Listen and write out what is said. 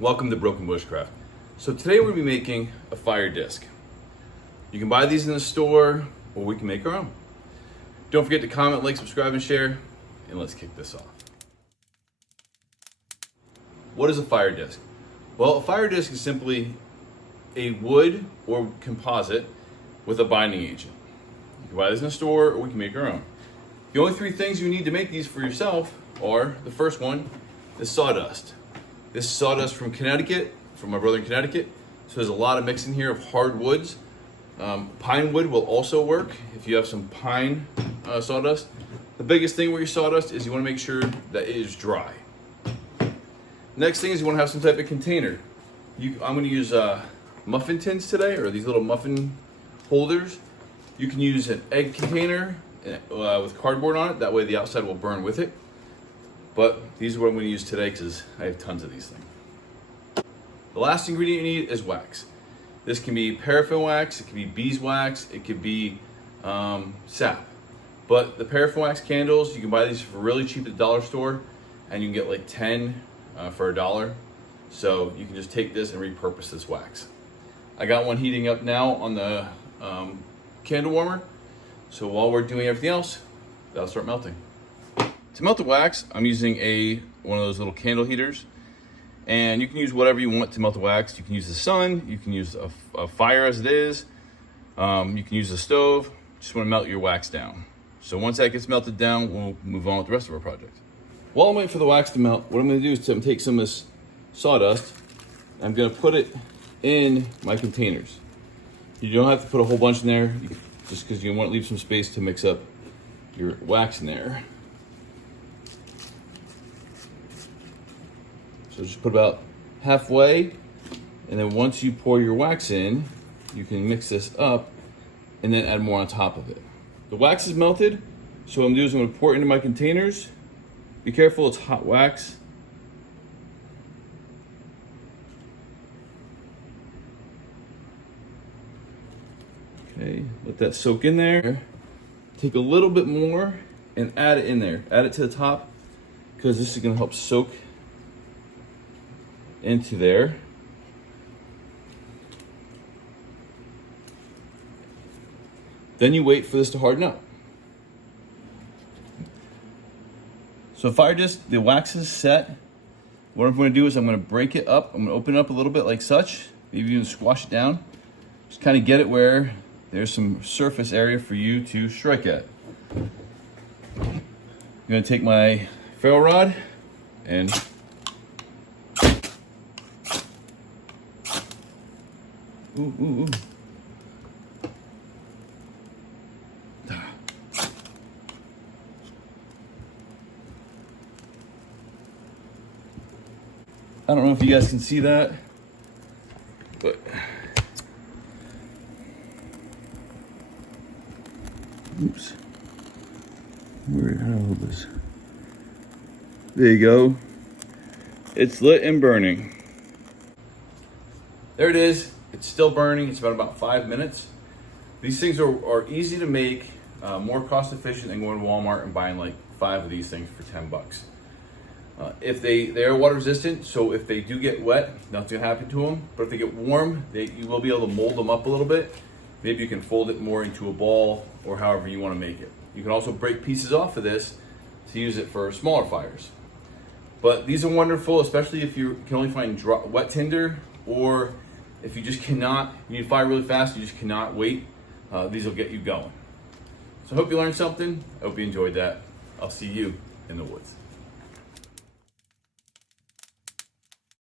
Welcome to Broken Bushcraft. So today we'll be making a fire disc. You can buy these in the store, or we can make our own. Don't forget to comment, like, subscribe, and share, and let's kick this off. What is a fire disc? Well, a fire disc is simply a wood or composite with a binding agent. You can buy this in the store, or we can make our own. The only three things you need to make these for yourself are, the first one is sawdust. This is sawdust from Connecticut, from my brother in Connecticut. So there's a lot of mix in here of hard woods. Pine wood will also work if you have some pine sawdust. The biggest thing with your sawdust is you want to make sure that it is dry. Next thing is you want to have some type of container. I'm going to use muffin tins today, or these little muffin holders. You can use an egg container with cardboard on it. That way the outside will burn with it. But these are what I'm going to use today because I have tons of these things. The last ingredient you need is wax. This can be paraffin wax, it can be beeswax, it could be sap. But the paraffin wax candles, you can buy these for really cheap at the dollar store, and you can get like 10 for $1. So you can just take this and repurpose this wax. I got one heating up now on the candle warmer. So while we're doing everything else, that'll start melting. To melt the wax, I'm using one of those little candle heaters, and you can use whatever you want to melt the wax. You can use the sun, you can use a fire as it is, you can use the stove. Just want to melt your wax down. So once that gets melted down, we'll move on with the rest of our project. While I'm waiting for the wax to melt, what I'm going to do is take some of this sawdust. I'm going to put it in my containers. You don't have to put a whole bunch in there, just because you want to leave some space to mix up your wax in there. So just put about halfway, and then once you pour your wax in, you can mix this up and then add more on top of it. The wax is melted, so what I'm doing is I'm going to pour it into my containers. Be careful, it's hot wax. Okay, let that soak in there. Take a little bit more and add it in there. Add it to the top, because this is going to help soak into there. Then you wait for this to harden up. So fire disc, the wax is set. What I'm going to do is I'm going to break it up. I'm going to open it up a little bit like such. Maybe even squash it down. Just kind of get it where there's some surface area for you to strike at. I'm going to take my ferro rod and ooh. I don't know if you guys can see that, but oops. Where how to hold this? There you go. It's lit and burning. There it is. It's still burning. It's been about 5 minutes. These things are easy to make, more cost efficient than going to Walmart and buying like 5 of these things for 10 bucks. If they are water resistant, so if they do get wet, nothing's gonna happen to them. But if they get warm, you will be able to mold them up a little bit. Maybe you can fold it more into a ball or however you want to make it. You can also break pieces off of this to use it for smaller fires. But these are wonderful, especially if you can only find wet tinder, or if you just cannot, you need to fire really fast, you just cannot wait. These will get you going. So I hope you learned something. I hope you enjoyed that. I'll see you in the woods.